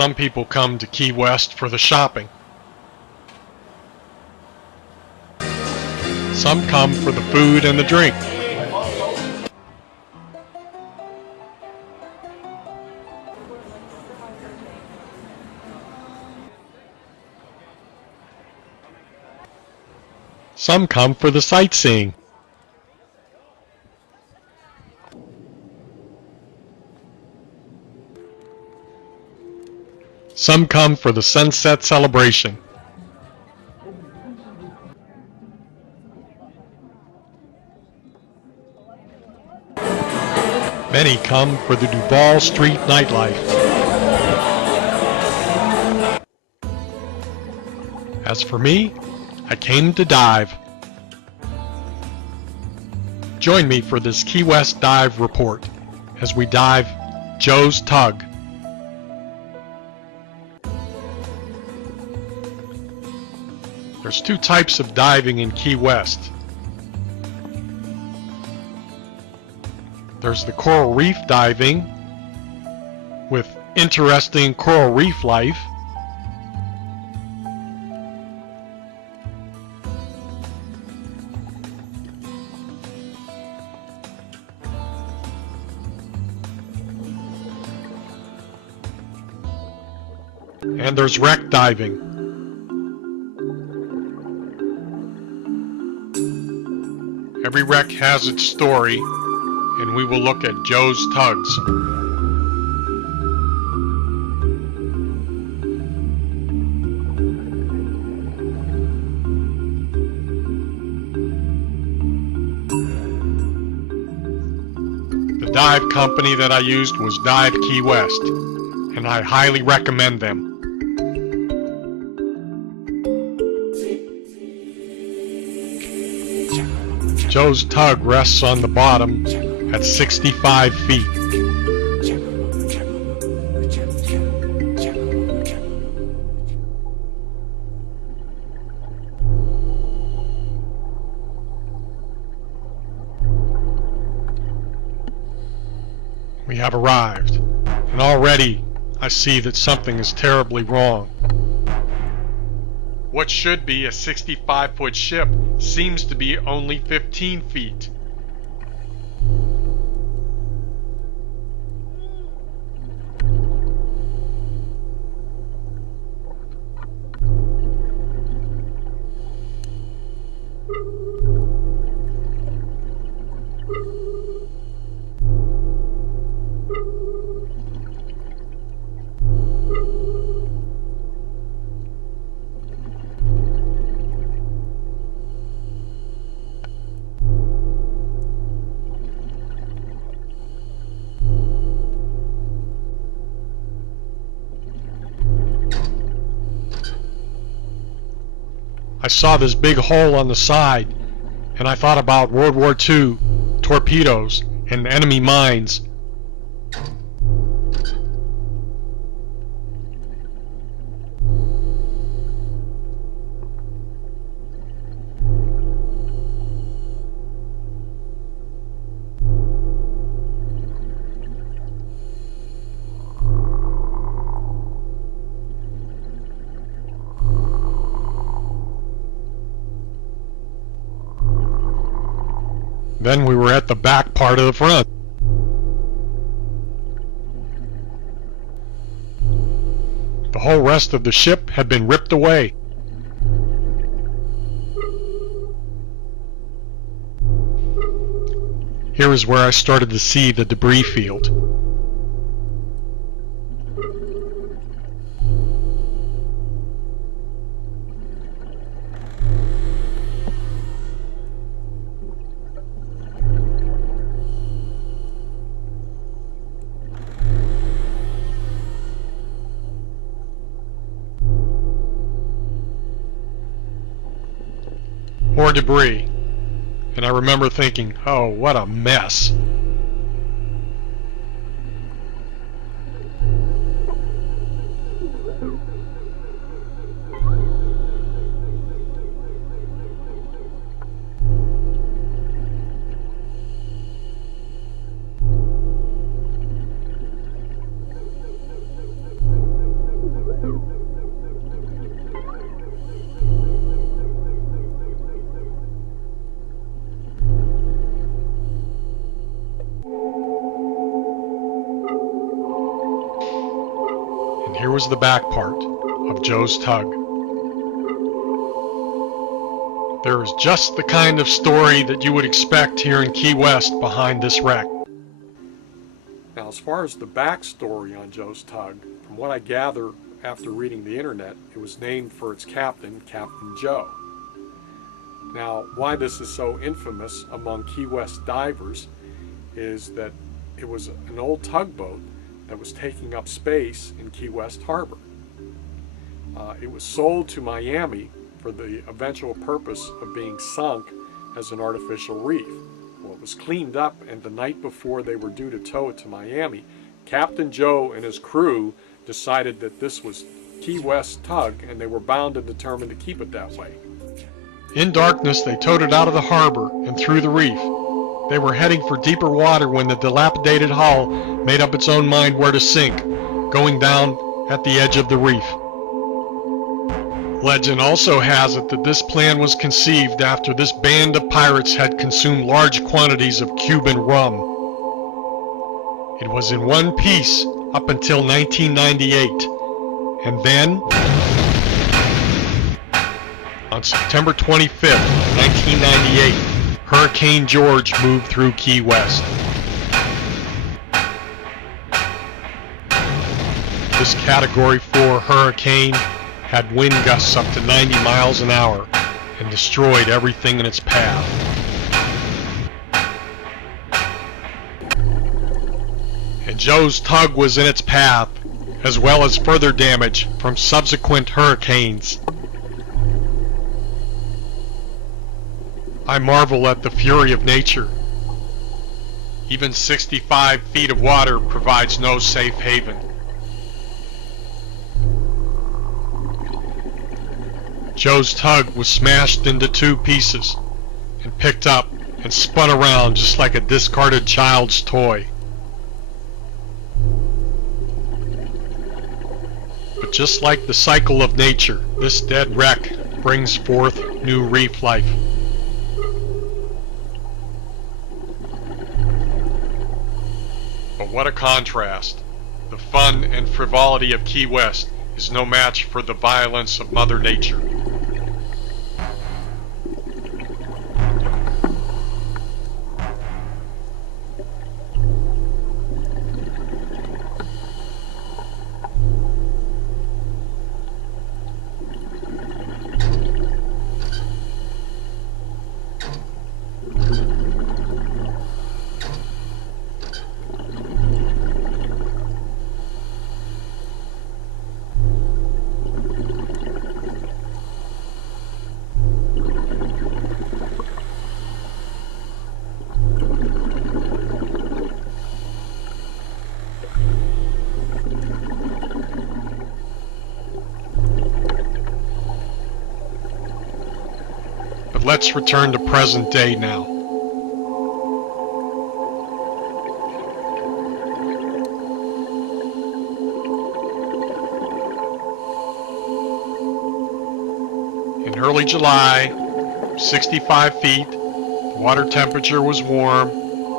Some people come to Key West for the shopping. Some come for the food and the drink. Some come for the sightseeing. Some come for the sunset celebration. Many come for the Duval Street nightlife. As for me, I came to dive. Join me for this Key West dive report as we dive Joe's Tug. There's two types of diving in Key West. There's the coral reef diving with interesting coral reef life. And there's wreck diving. Every wreck has its story, and we will look at Joe's Tugs. The dive company that I used was Dive Key West, and I highly recommend them. Joe's Tug rests on the bottom at 65 feet. We have arrived, and already I see that something is terribly wrong. What should be a 65-foot ship seems to be only 15 feet. I saw this big hole on the side, and I thought about World War II, torpedoes, and enemy mines. Then we were at the back part of the front. The whole rest of the ship had been ripped away. Here is where I started to see the debris field. More debris, and I remember thinking, oh, what a mess. here was the back part of Joe's tug. There is just the kind of story that you would expect here in Key West behind this wreck. Now, as far as the backstory on Joe's tug, from what I gather after reading the internet, it was named for its captain, Captain Joe. Now, why this is so infamous among Key West divers is that it was an old tugboat that was taking up space in Key West Harbor. It was sold to Miami for the eventual purpose of being sunk as an artificial reef. Well, it was cleaned up, and the night before they were due to tow it to Miami, Captain Joe and his crew decided that this was Key West tug, and they were bound and determined to keep it that way. In darkness, they towed it out of the harbor and through the reef. They were heading for deeper water when the dilapidated hull made up its own mind where to sink, going down at the edge of the reef. Legend also has it that this plan was conceived after this band of pirates had consumed large quantities of Cuban rum. It was in one piece up until 1998, and then, on September 25th, 1998, Hurricane George moved through Key West. This Category 4 hurricane had wind gusts up to 90 miles an hour and destroyed everything in its path. And Joe's tug was in its path, as well as further damage from subsequent hurricanes. I marvel at the fury of nature. Even 65 feet of water provides no safe haven. Joe's tug was smashed into two pieces and picked up and spun around just like a discarded child's toy. But just like the cycle of nature, this dead wreck brings forth new reef life. But what a contrast. The fun and frivolity of Key West is no match for the violence of Mother Nature. But let's return to present day now. In early July, 65 feet, the water temperature was warm,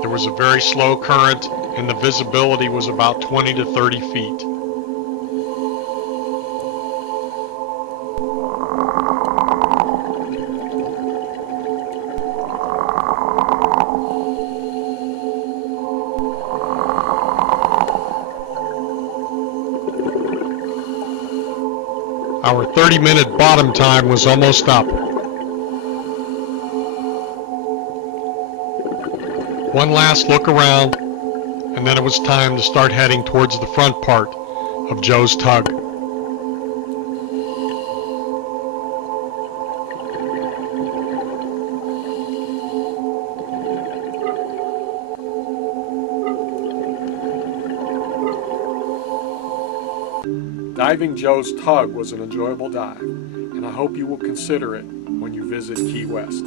there was a very slow current, and the visibility was about 20 to 30 feet. Our 30-minute bottom time was almost up. One last look around, and then it was time to start heading towards the front part of Joe's tug. Diving Joe's tug was an enjoyable dive, and I hope you will consider it when you visit Key West.